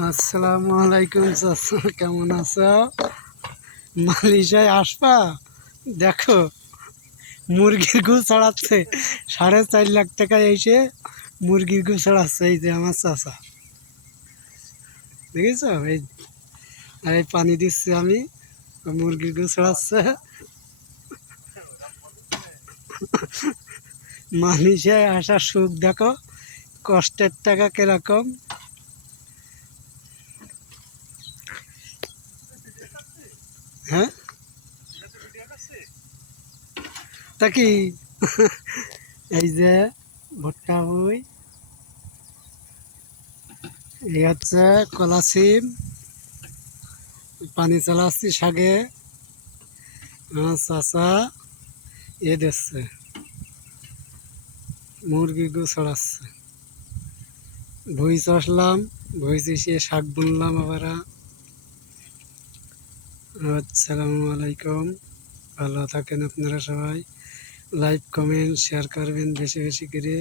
আসসালামু আলাইকুম চাচা, কেমন আছো? মালয়েশিয়ায় আসবা? দেখো, মুরগির গু ছাড়াচ্ছে। 4.5 লাখ টাকা এসে মুরগির গু ছাড়াচ্ছে। এই যে আমার চাচা, দেখেছ? এই পানি দিচ্ছি আমি, মুরগির গু ছাড়াচ্ছে। মালয়েশিয়ায় আসার সুখ দেখো, কষ্টের টাকা কিরকম। হ্যাঁ, তা কি? এই যে ভুট্টা বই, এই হচ্ছে কলা সিম, পানি চালাচ্ছি শাকে। আমার চাচা এ দিচ্ছে, মুরগি গু ছড়াচ্ছে। ভুই চষলাম, ভুই চষিয়ে শাক বুনলাম আবার। আসসালামু আলাইকুম, ভালো থাকেন আপনারা সবাই। লাইক কমেন্ট শেয়ার করবেন বেশি বেশি করে।